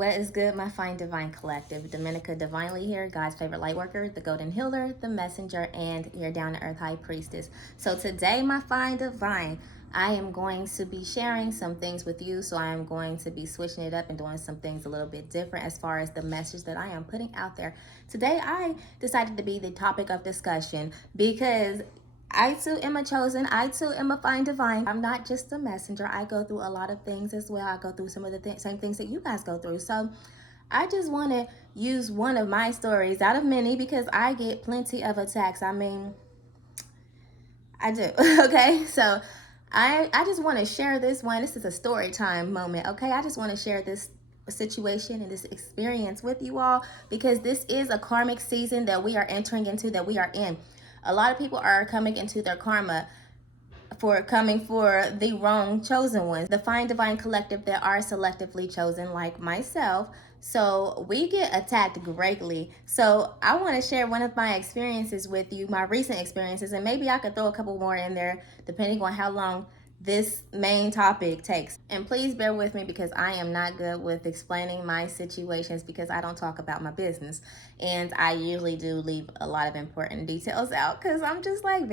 What is good, my fine divine collective? Dominica Divinely here, God's favorite light worker, the golden healer, the messenger, and your down to earth high priestess. So, today, my fine divine, I am going to be sharing some things with you. So, I am going to be switching it up and doing some things a little bit different as far as the message that I am putting out there. Today, I decided to be the topic of discussion because I too am a chosen. I too am a fine divine. I'm not just a messenger. I go through a lot of things as well. I go through some of the same things that you guys go through. So I just want to use one of my stories out of many because I get plenty of attacks. I mean, I do. Okay. So I just want to share this one. This is a story time moment. Okay. I just want to share this situation and this experience with you all because this is a karmic season that we are entering into, that we are in. A lot of people are coming into their karma for coming for the wrong chosen ones, the fine divine collective that are selectively chosen, like myself. So we get attacked greatly. So I want to share one of my experiences with you, my recent experiences, and maybe I could throw a couple more in there depending on how long this main topic takes. And please bear with me because I am not good with explaining my situations because I don't talk about my business. And I usually do leave a lot of important details out because I'm just like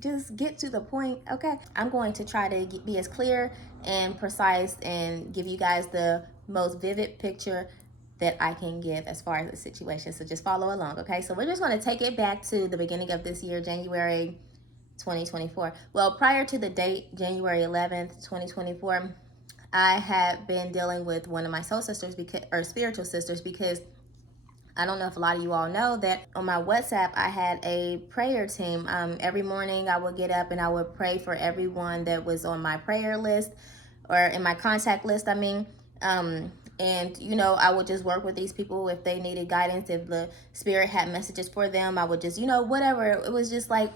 just get to the point. Okay. I'm going to try to be as clear and precise and give you guys the most vivid picture that I can give as far as the situation. So just follow along. Okay. So we're just going to take it back to the beginning of this year, January 2024. Well, prior to the date, January 11th, 2024, I had been dealing with one of my soul sisters or spiritual sisters because I don't know if a lot of you all know that on my WhatsApp, I had a prayer team. Every morning I would get up and I would pray for everyone that was on my prayer list or in my contact list, I mean. And, I would just work with these people if they needed guidance, if the spirit had messages for them. I would just, whatever. It was just like,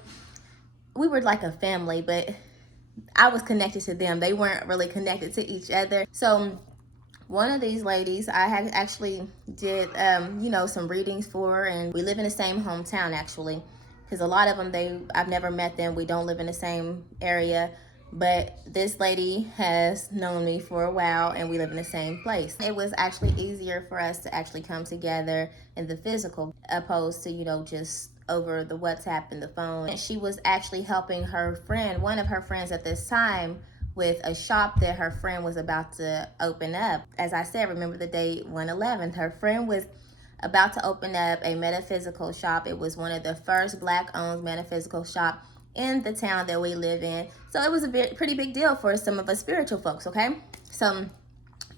we were like a family, but I was connected to them. They weren't really connected to each other. So one of these ladies I had actually did, some readings for, and we live in the same hometown actually, because a lot of them, I've never met them. We don't live in the same area, but this lady has known me for a while and we live in the same place. It was actually easier for us to actually come together in the physical opposed to, just over the WhatsApp and the phone. And she was actually helping her friend, one of her friends at this time, with a shop that her friend was about to open up. As I said, remember the date 1/11. Her friend was about to open up a metaphysical shop. It was one of the first Black-owned metaphysical shop in the town that we live in. So it was a pretty big deal for some of us spiritual folks, okay? So,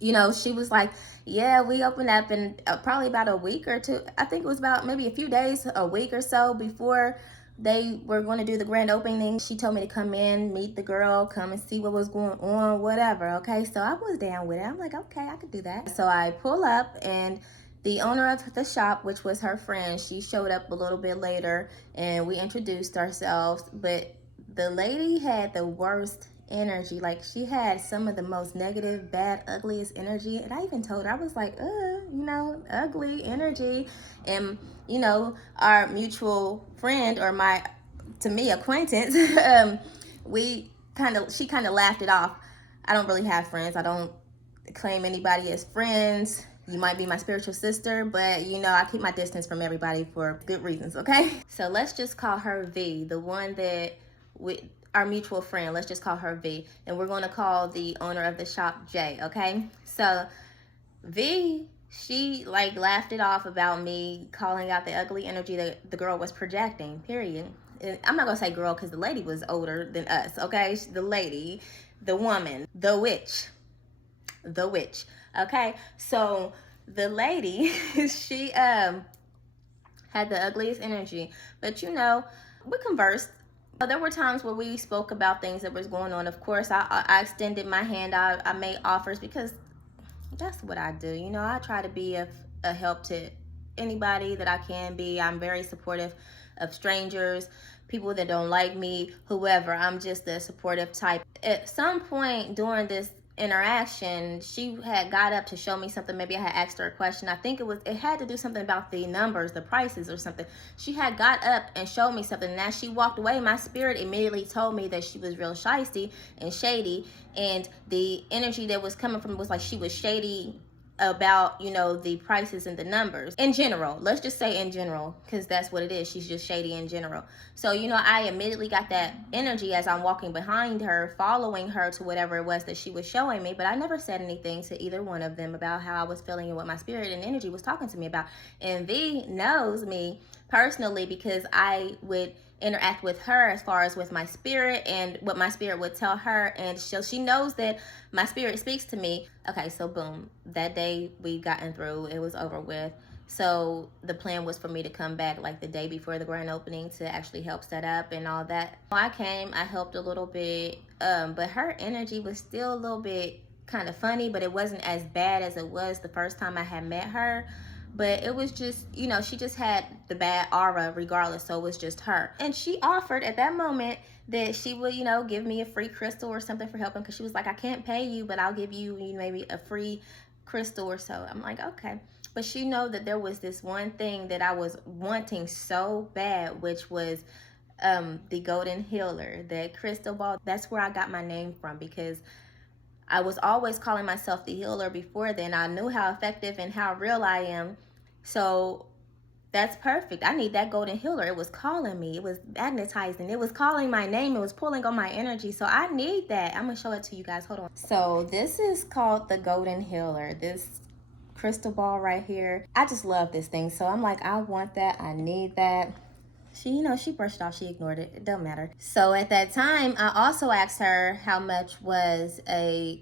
she was like, yeah, we opened up in probably about a week or two. I think it was about maybe a few days, a week or so before they were going to do the grand opening. She told me to come in, meet the girl, come and see what was going on, whatever, okay? So I was down with it. I'm like, okay, I could do that. So I pull up and the owner of the shop, which was her friend, she showed up a little bit later and we introduced ourselves. But the lady had the worst energy. Like, she had some of the most negative, bad, ugliest energy. And I even told her, I was like, ugly energy. And, our mutual friend or to me, acquaintance, she kind of laughed it off. I don't really have friends. I don't claim anybody as friends. You might be my spiritual sister, but I keep my distance from everybody for good reasons, okay? So let's just call her V, the one that our mutual friend. Let's just call her V. And we're going to call the owner of the shop J, okay? So V, she laughed it off about me calling out the ugly energy that the girl was projecting, period. And I'm not going to say girl because the lady was older than us, okay? The lady, the woman, the witch. Okay, so the lady, she had the ugliest energy, but we conversed. There were times where we spoke about things that was going on. Of course, I extended my hand. I made offers because that's what I do. I try to be a help to anybody that I can be. I'm very supportive of strangers, people that don't like me, whoever. I'm just a supportive type. At some point during this interaction, she had got up to show me something. Maybe I had asked her a question. I think it had to do something about the numbers, the prices or something. She had got up and showed me something, and as she walked away, my spirit immediately told me that she was real shisty and shady, and the energy that was coming from it was like she was shady about, you know, the prices and the numbers in general. Let's just say in general, because that's what it is. She's just shady in general. So, you know, I immediately got that energy as I'm walking behind her, following her to whatever it was that she was showing me. But I never said anything to either one of them about how I was feeling and what my spirit and energy was talking to me about. And V knows me personally because I would interact with her as far as with my spirit and what my spirit would tell her, and so she knows that my spirit speaks to me. Okay, so boom, that day we gotten through, it was over with. So the plan was for me to come back like the day before the grand opening to actually help set up and all that. I came, I helped a little bit, but her energy was still a little bit kind of funny, but it wasn't as bad as it was the first time I had met her. But it was just, you know, she just had the bad aura regardless, so it was just her. And she offered at that moment that she would, you know, give me a free crystal or something for helping, because she was like, I can't pay you, but I'll give you, maybe a free crystal or so. I'm like, okay. But she know that there was this one thing that I was wanting so bad, which was the golden healer, that crystal ball. That's where I got my name from, because I was always calling myself the healer before then. I knew how effective and how real I am. So that's perfect. I need that golden healer. It was calling me. It was magnetizing. It was calling my name. It was pulling on my energy. So I need that. I'm going to show it to you guys. Hold on. So this is called the golden healer. This crystal ball right here. I just love this thing. So I'm like, I want that. I need that. She, you know, she brushed off. She ignored it. It don't matter. So at that time, I also asked her how much was a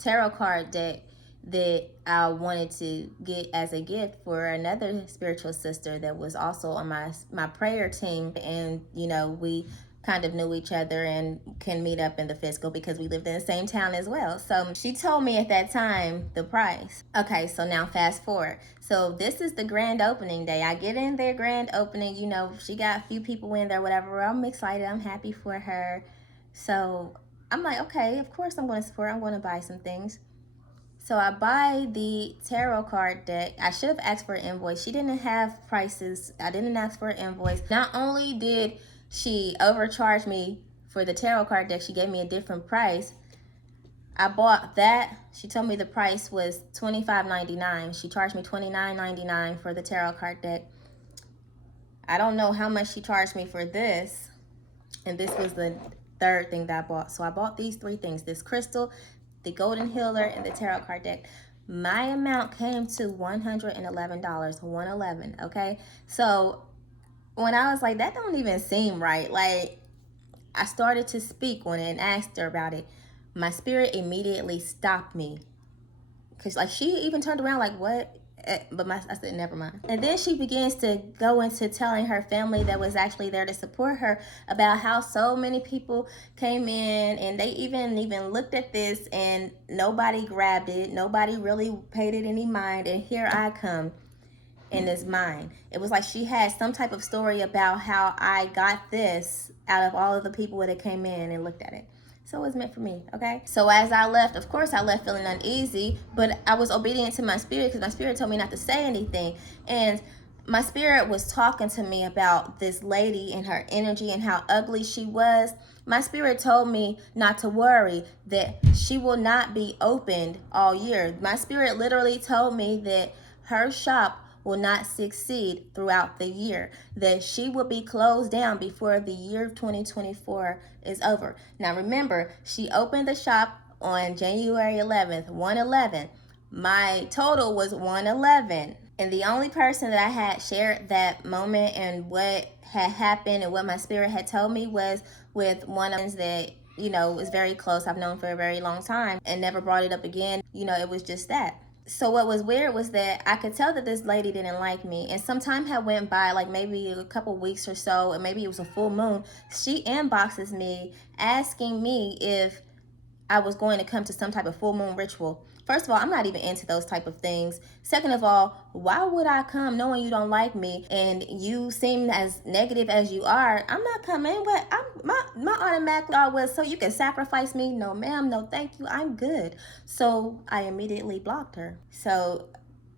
tarot card deck that I wanted to get as a gift for another spiritual sister that was also on my prayer team. And, you know, we kind of knew each other and can meet up in the physical because we lived in the same town as well. So she told me at that time the price. Okay, so now fast forward. So this is the grand opening day. I get in there, grand opening, you know, she got a few people in there, whatever. I'm excited. I'm happy for her. So I'm like, okay, of course I'm going to support. I'm going to buy some things. So I buy the tarot card deck. I should have asked for an invoice. She didn't have prices. I didn't ask for an invoice. Not only did she overcharge me for the tarot card deck, she gave me a different price. I bought that. She told me the price was $25.99. She charged me $29.99 for the tarot card deck. I don't know how much she charged me for this. And this was the third thing that I bought. So I bought these three things: this crystal, the golden healer, and the tarot card deck. My amount came to $111. $111. Okay, so when I was like, that don't even seem right, like, I started to speak on it and asked her about it. My spirit immediately stopped me, because like she even turned around like, what? But I said, never mind. And then she begins to go into telling her family that was actually there to support her about how so many people came in and they even looked at this and nobody grabbed it. Nobody really paid it any mind. And here I come in this mind. It was like she had some type of story about how I got this out of all of the people that came in and looked at it. So it was meant for me, okay? So as I left, of course I left feeling uneasy, but I was obedient to my spirit because my spirit told me not to say anything. And my spirit was talking to me about this lady and her energy and how ugly she was. My spirit told me not to worry, that she will not be opened all year. My spirit literally told me that her shop will not succeed throughout the year, that she will be closed down before the year of 2024 is over. Now remember, she opened the shop on January 11th, 111. My total was 111. And the only person that I had shared that moment and what had happened and what my spirit had told me was with one of them that, you know, was very close. I've known for a very long time and never brought it up again. You know, it was just that. So what was weird was that I could tell that this lady didn't like me. And some time had went by, like maybe a couple weeks or so, and maybe it was a full moon. She inboxes me asking me if I was going to come to some type of full moon ritual. First of all, I'm not even into those type of things. Second of all, why would I come knowing you don't like me and you seem as negative as you are? I'm not coming. But my automatic thought was, so you can sacrifice me? No, ma'am. No, thank you. I'm good. So I immediately blocked her. So,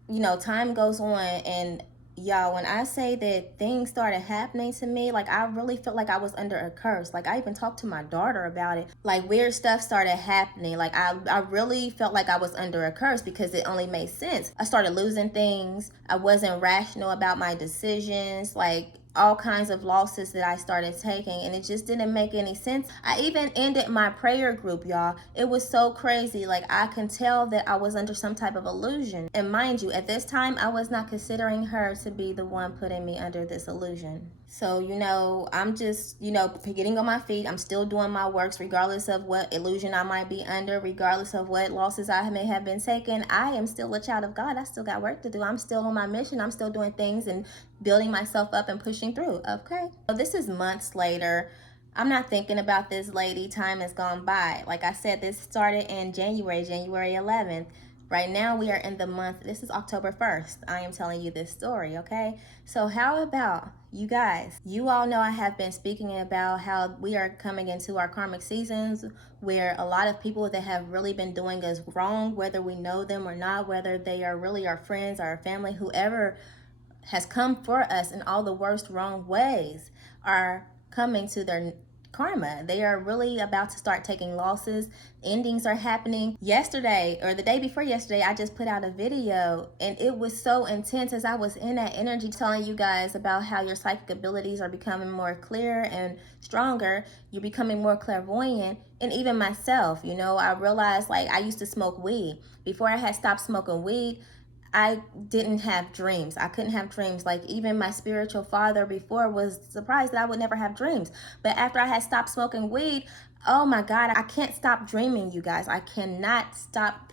you know, time goes on and Y'all, when I say that things started happening to me, like I really felt like I was under a curse. Like I even talked to my daughter about it. Like weird stuff started happening. Like I really felt like I was under a curse because it only made sense. I started losing things. I wasn't rational about my decisions. Like all kinds of losses that I started taking, and it just didn't make any sense. I even ended my prayer group, y'all. It was so crazy. Like I can tell that I was under some type of illusion. And mind you, at this time I was not considering her to be the one putting me under this illusion. So, I'm just, getting on my feet. I'm still doing my works, regardless of what illusion I might be under, regardless of what losses I may have been taking. I am still a child of God. I still got work to do. I'm still on my mission. I'm still doing things and building myself up and pushing through. Okay. So this is months later. I'm not thinking about this lady. Time has gone by. Like I said, this started in January 11th. Right now we are in the month, this is October 1st. I am telling you this story, okay? So how about you guys? You all know I have been speaking about how we are coming into our karmic seasons where a lot of people that have really been doing us wrong, whether we know them or not, whether they are really our friends, our family, whoever has come for us in all the worst wrong ways, are coming to their karma. They are really about to start taking losses. Endings are happening. Yesterday, or the day before yesterday, I just put out a video, and it was so intense as I was in that energy, telling you guys about how your psychic abilities are becoming more clear and stronger. You're becoming more clairvoyant. And even myself, I realized, like, I used to smoke weed. Before I had stopped smoking weed, I didn't have dreams. I couldn't have dreams. Like even my spiritual father before was surprised that I would never have dreams. But after I had stopped smoking weed, oh my God, I can't stop dreaming, you guys. I cannot stop.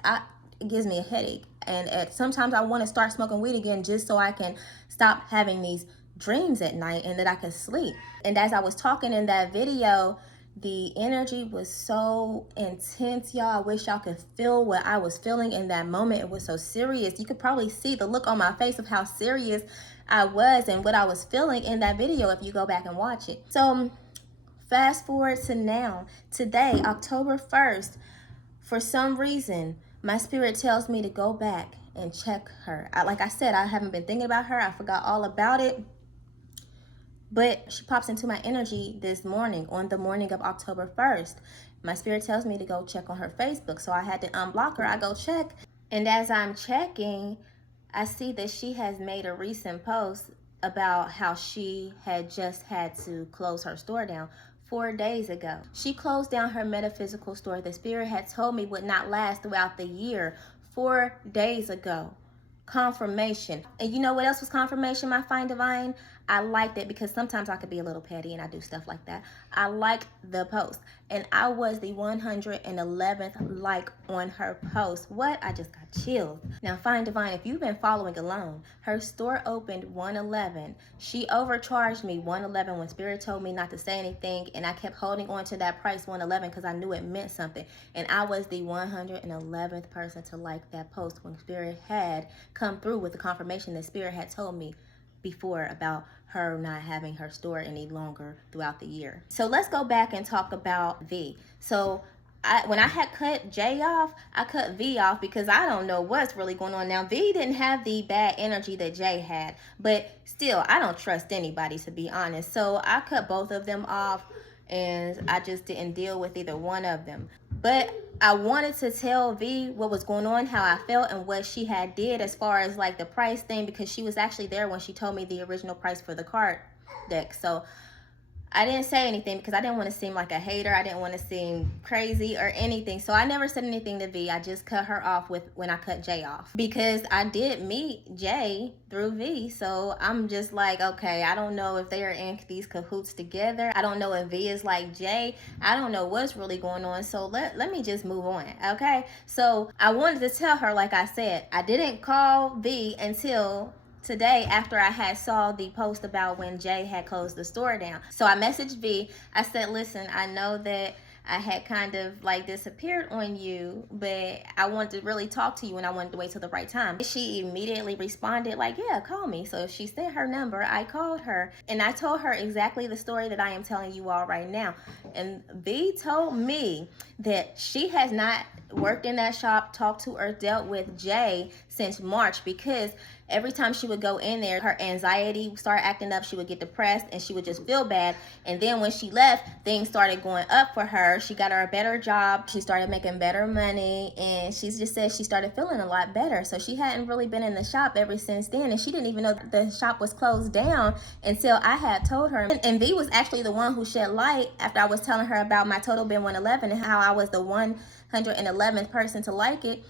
It gives me a headache. And sometimes I want to start smoking weed again just so I can stop having these dreams at night and that I can sleep. And as I was talking in that video, the energy was so intense, y'all. I wish y'all could feel what I was feeling in that moment. It was so serious. You could probably see the look on my face of how serious I was and what I was feeling in that video if you go back and watch it. So fast forward to now, today, October 1st, for some reason, my spirit tells me to go back and check her. Like I said, I haven't been thinking about her. I forgot all about it. But she pops into my energy this morning, on the morning of October 1st. My spirit tells me to go check on her Facebook. So I had to unblock her. I go check. And as I'm checking, I see that she has made a recent post about how she had just had to close her store down 4 days ago. She closed down her metaphysical store the spirit had told me would not last throughout the year 4 days ago. Confirmation. And you know what else was confirmation, my fine divine? I liked it because sometimes I could be a little petty and I do stuff like that. I liked the post, and I was the 111th like on her post. What? I just got chills. Now, fine divine, if you've been following along, her store opened 111. She overcharged me 111 when spirit told me not to say anything, and I kept holding on to that price 111 because I knew it meant something. And I was the 111th person to like that post when spirit had come through with the confirmation that spirit had told me before about her not having her store any longer throughout the year. So let's go back and talk about V. So when I had cut J off, I cut V off because I don't know what's really going on now. V didn't have the bad energy that J had, but still, I don't trust anybody, to be honest. So I cut both of them off, and I just didn't deal with either one of them. But I wanted to tell V what was going on, how I felt, and what she had did as far as like the price thing, because she was actually there when she told me the original price for the card deck. So I didn't say anything because I didn't want to seem like a hater. I didn't want to seem crazy or anything. So I never said anything to V. I just cut her off when I cut J off, because I did meet J through V. So I'm just like, okay, I don't know if they are in these cahoots together. I don't know if V is like J. I don't know what's really going on. So let me just move on, okay? So I wanted to tell her, like I said, I didn't call V until today after I had saw the post about when Jay had closed the store down. So I messaged V. I said, listen, I know that I had kind of like disappeared on you, but I wanted to really talk to you and I wanted to wait till the right time. She immediately responded like, yeah, call me. So she said her number. I called her and I told her exactly the story that I am telling you all right now. And V told me that she has not worked in that shop, talked to or dealt with Jay since March, because every time she would go in there, her anxiety started acting up. She would get depressed and she would just feel bad. And then when she left, things started going up for her. She got her a better job. She started making better money. And she just said she started feeling a lot better. So she hadn't really been in the shop ever since then. And she didn't even know the shop was closed down until I had told her. And V was actually the one who shed light after I was telling her about my total bin 111 and how I was the 111th person to like it.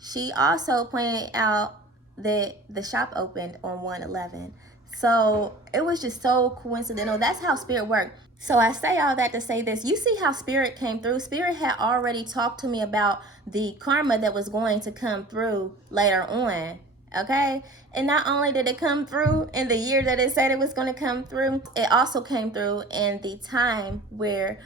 She also pointed out that the shop opened on 111. So it was just so coincidental. That's how Spirit worked. So I say all that to say this. You see how Spirit came through? Spirit had already talked to me about the karma that was going to come through later on. Okay? And not only did it come through in the year that it said it was going to come through, it also came through in the time where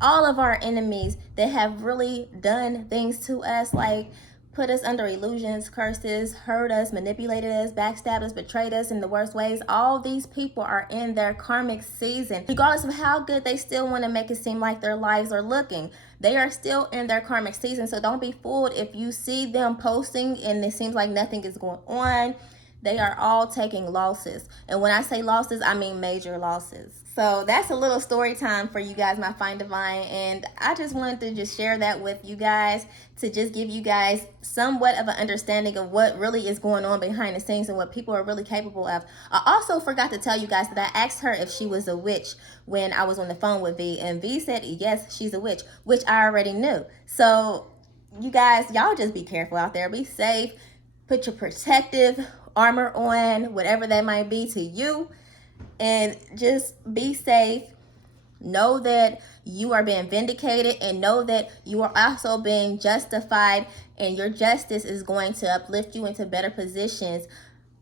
all of our enemies that have really done things to us, like put us under illusions, curses, hurt us, manipulated us, backstabbed us, betrayed us in the worst ways. All these people are in their karmic season. Regardless of how good they still want to make it seem like their lives are looking, they are still in their karmic season. So don't be fooled if you see them posting and it seems like nothing is going on. They are all taking losses. And when I say losses, I mean major losses. So that's a little story time for you guys, my Fine Divine. And I just wanted to just share that with you guys to just give you guys somewhat of an understanding of what really is going on behind the scenes and what people are really capable of. I also forgot to tell you guys that I asked her if she was a witch when I was on the phone with V. And V said, yes, she's a witch, which I already knew. So you guys, y'all just be careful out there. Be safe. Put your protective armor on, whatever that might be to you, and just be safe. Know that you are being vindicated, and know that you are also being justified, and your justice is going to uplift you into better positions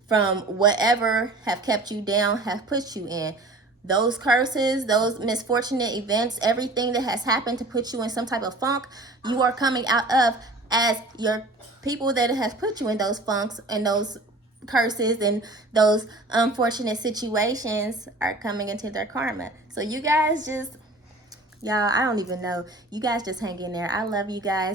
from whatever have kept you down, have put you in. Those curses, those misfortunate events, everything that has happened to put you in some type of funk, you are coming out of, as your people that has put you in those funks and those curses and those unfortunate situations are coming into their karma. So you guys just, y'all, I don't even know. You guys just hang in there. I love you guys.